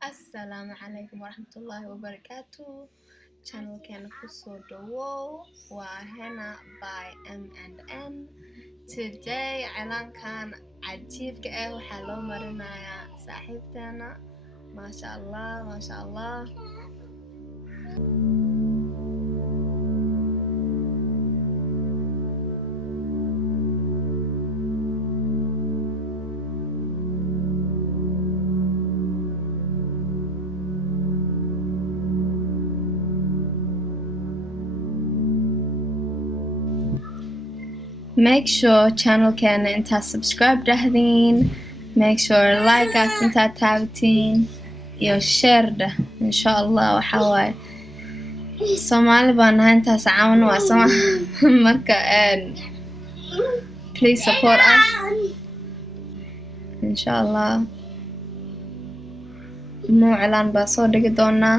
Assalamu alaikum warahmatullahi wabarakatuh. Channel can kusoo dhawow waa Henna by M&N. Today cilaankan cajiibka ah waxaa loo marinayaa saaxiibteena. Masha Allah. Make sure channel can inta subscribe dahdin. Make sure like us inta taabtiin iyo share dah inshallah waxa waay Soomaali baan nahay intaas caawin waa sama marka please support us inshallah muucalan baa soo dhigi doonaa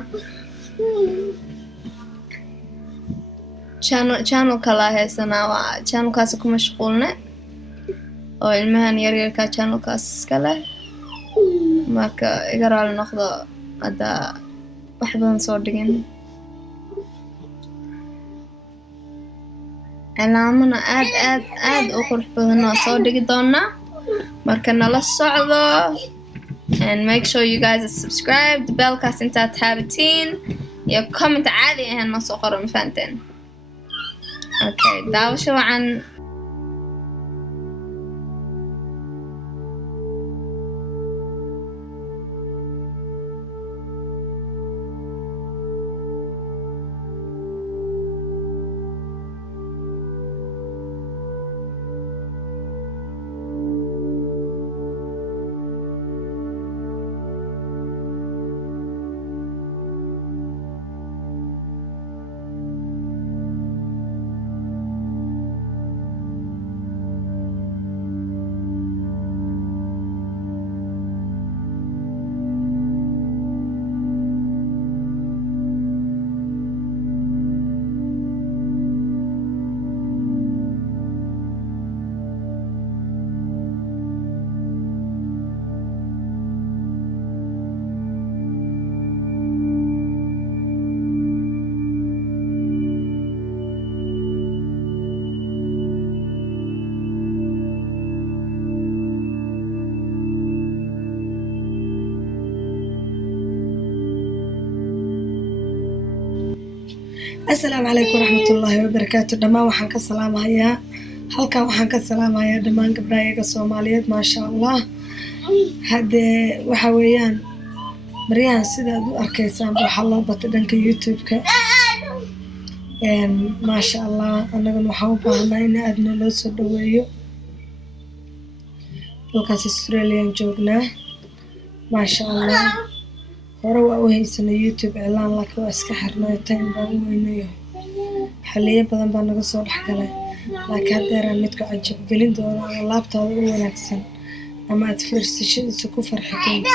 channel kala heesanaa waa channelkaas ku mashquulne oo ilmahan yaryarka channelkaas kale marka iga raali noqdo hada wax badan soo dhigin cilaamana aad u qurux badan oo soo dhigi doonaa marka nala socdo and make sure you guys are subscribed bellkaas inta taabatiin iyo comment caadi ah ma soo qoro mafaanteen okay daawasho wacan السلام عليكم ورحمة الله وبركاته دمان waxaan ka salaamayaa halkan waxaan ka salaamayaa dhamaan gabdhaha Soomaaliyeed ma sha Allah hadee waxa weeyaan mariyaan sida aad u arkaysaan waxa loo batay dhanka YouTube-ka ma sha Allah anaguna waxaan u baahanahay in aad noo soo dhaweeyo halkaas Australia joognaa ma sha Allah hore waa u haysanay YouTube cilaan laakiin waa iska xirnay time baan weynayo xaliye badan baan naga soo dhaxgalay laakiin hadeeraan midka cajab gelin doona ama laabtaada u wanaagsan ama aad fiirsashadiisa ku farxi doonto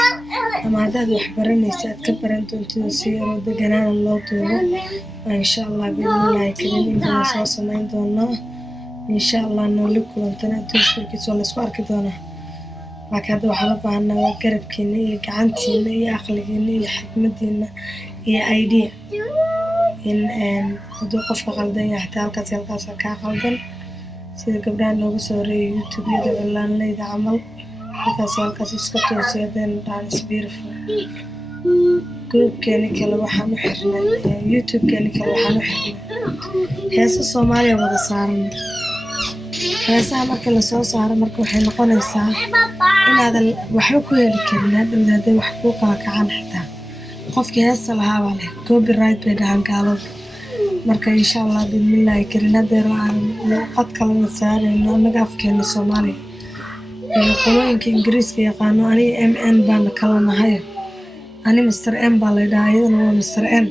ama hadaad wax baranaysa aad ka baran doonto si yar oo deganaan loo duubo insha Allah billahi karim inaan soo sameyn doonaa insha Allah nooli kulantana tuuskiisa la isku arki doonaa laakiin hadda waxaan u baahanahay garabkiina iyo gacantiina iyo aqligiina iyo xikmadiina iyo idea in haduu qofka qaldan yahay halkaas ka qaldan sida gabdhaha noogu soo horeeyay YouTube-yada cilaanleyda camal halkaas iska toosiyadeen dance beautiful groupkeeni kale waxaan u xirnay YouTube-keeni kale waxaan u xirnay heeso Soomaaliya wada saaran heesaha marka la soo saaro marka waxay noqonaysaa inaad waxba ku heli karin hadda wax ku kala kacan xitaa qofkii heesa lahaa baa leh copyright bay dhahan gaalada marka insha Allah billahi karin hadeer aan qad kala saarayno anaga afkeena Soomaaliya iyo qolooyinka Ingiriiska yaqaano ani MN baan kala nahay ani Mr M baa la dhahaa iyadana waa Mr N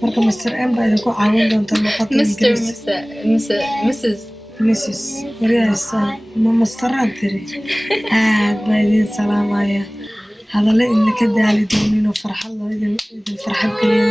marka Mr M baa idinku caawin doonta luqadda Ingiriiska Mrs. Mariasa masterad tiri aad baa idin salaamaya hadallo in ka daali doonin oo farxad loo idin farxad geliyo